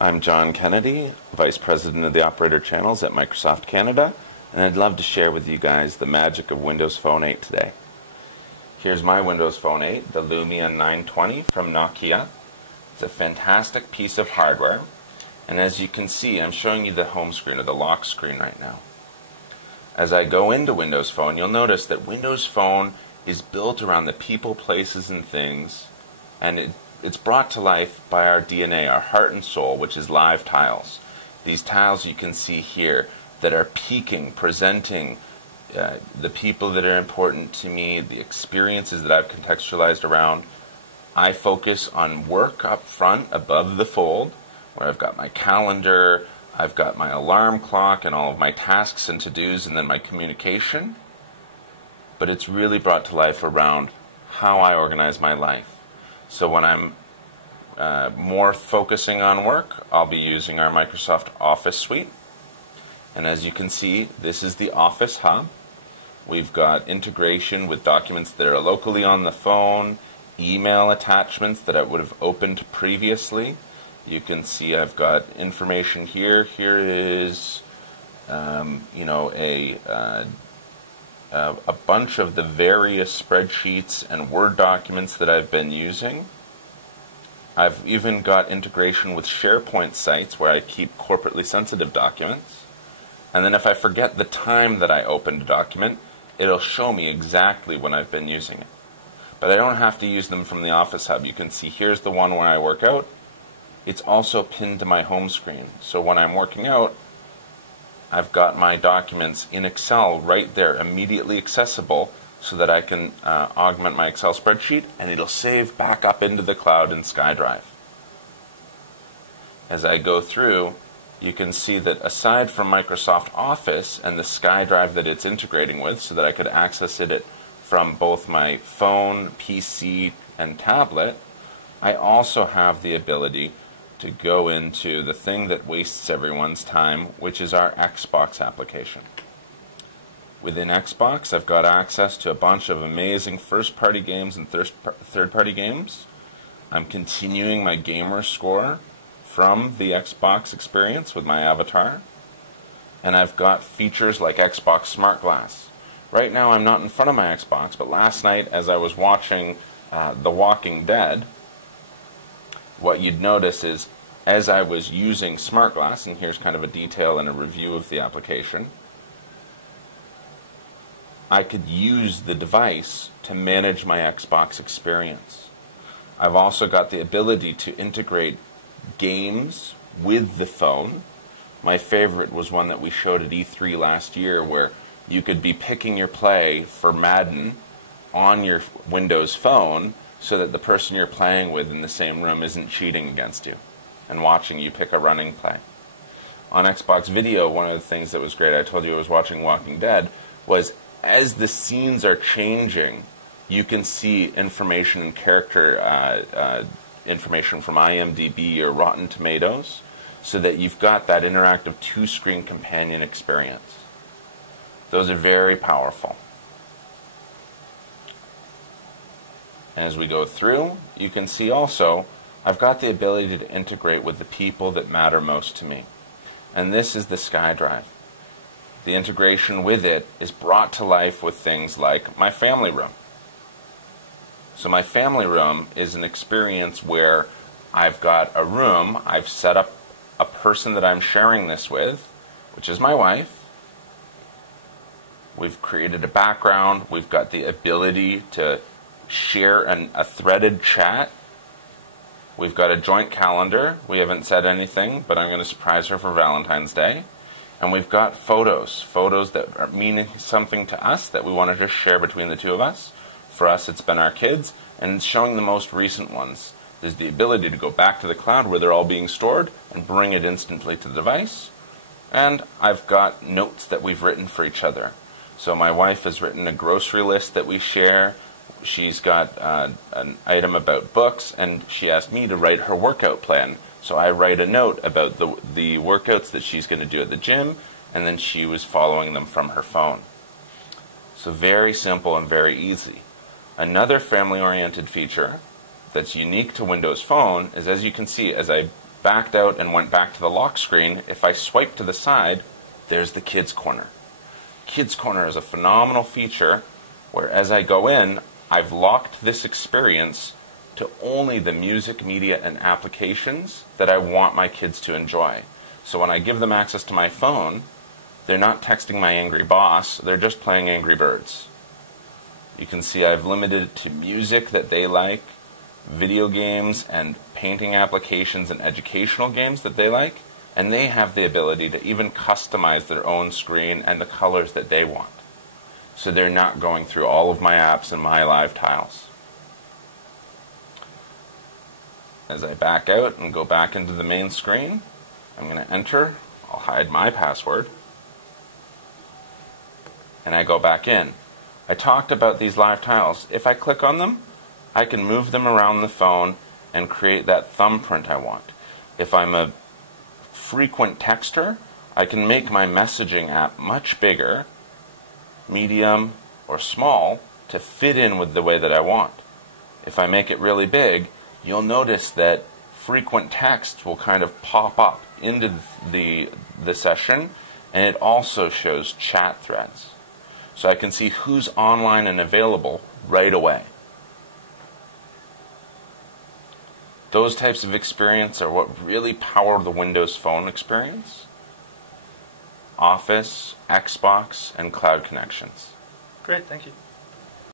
I'm John Kennedy, Vice President of the Operator Channels at Microsoft Canada, and I'd love to share with you guys the magic of Windows Phone 8 today. Here's my Windows Phone 8, the Lumia 920 from Nokia. It's a fantastic piece of hardware, and as you can see, I'm showing you the home screen or the lock screen right now. As I go into Windows Phone, you'll notice that Windows Phone is built around the people, places, and things, and it's brought to life by our DNA, our heart and soul, which is live tiles. These tiles you can see here that are peaking, presenting the people that are important to me, the experiences that I've contextualized around. I focus on work up front above the fold, where I've got my calendar, I've got my alarm clock and all of my tasks and to-dos, and then my communication. But it's really brought to life around how I organize my life. So when I'm more focusing on work, I'll be using our Microsoft Office suite. And as you can see, this is the Office Hub. We've got integration with documents that are locally on the phone, email attachments that I would have opened previously. You can see I've got information here. Here is, a bunch of the various spreadsheets and Word documents that I've been using. I've even got integration with SharePoint sites where I keep corporately sensitive documents. And then if I forget the time that I opened a document, it'll show me exactly when I've been using it. But I don't have to use them from the Office Hub. You can see here's the one where I work out. It's also pinned to my home screen. So when I'm working out, I've got my documents in Excel right there, immediately accessible, so that I can augment my Excel spreadsheet, and it'll save back up into the cloud in SkyDrive. As I go through, you can see that aside from Microsoft Office and the SkyDrive that it's integrating with, so that I could access it from both my phone, PC, and tablet, I also have the ability to go into the thing that wastes everyone's time, which is our Xbox application. Within Xbox, I've got access to a bunch of amazing first-party games and third-party games. I'm continuing my gamer score from the Xbox experience with my avatar. And I've got features like Xbox Smart Glass. Right now, I'm not in front of my Xbox, but last night, as I was watching The Walking Dead, what you'd notice is, as I was using Smart Glass, and here's kind of a detail and a review of the application, I could use the device to manage my Xbox experience. I've also got the ability to integrate games with the phone. My favorite was one that we showed at E3 last year, where you could be picking your play for Madden on your Windows phone, so that the person you're playing with in the same room isn't cheating against you and watching you pick a running play. On Xbox Video, one of the things that was great, I told you I was watching Walking Dead, was as the scenes are changing, you can see information and character information from IMDb or Rotten Tomatoes, so that you've got that interactive two-screen companion experience. Those are very powerful. And as we go through, you can see also, I've got the ability to integrate with the people that matter most to me. And this is the SkyDrive. The integration with it is brought to life with things like my family room. So my family room is an experience where I've got a room, I've set up a person that I'm sharing this with, which is my wife. We've created a background, we've got the ability to share a threaded chat. We've got a joint calendar. We haven't said anything, but I'm going to surprise her for Valentine's Day. And we've got photos that mean something to us that we want to just share between the two of us. For us, it's been our kids, and it's showing the most recent ones. There's the ability to go back to the cloud where they're all being stored and bring it instantly to the device. And I've got notes that we've written for each other. So my wife has written a grocery list that we share. She's got an item about books, and she asked me to write her workout plan. So I write a note about the workouts that she's going to do at the gym, and then she was following them from her phone. So very simple and very easy. Another family-oriented feature that's unique to Windows Phone is, as you can see, as I backed out and went back to the lock screen, if I swipe to the side, there's the Kids Corner. Kids Corner is a phenomenal feature where as I go in, I've locked this experience to only the music, media, and applications that I want my kids to enjoy. So when I give them access to my phone, they're not texting my angry boss, they're just playing Angry Birds. You can see I've limited it to music that they like, video games and painting applications and educational games that they like, and they have the ability to even customize their own screen and the colors that they want. So they're not going through all of my apps and my live tiles. As I back out and go back into the main screen, I'm going to enter, I'll hide my password, and I go back in. I talked about these live tiles. If I click on them, I can move them around the phone and create that thumbprint I want. If I'm a frequent texter, I can make my messaging app much bigger, medium, or small to fit in with the way that I want. If I make it really big, you'll notice that frequent text will kind of pop up into the session, and it also shows chat threads. So I can see who's online and available right away. Those types of experience are what really power the Windows Phone experience, Office, Xbox, and cloud connections. Great, thank you.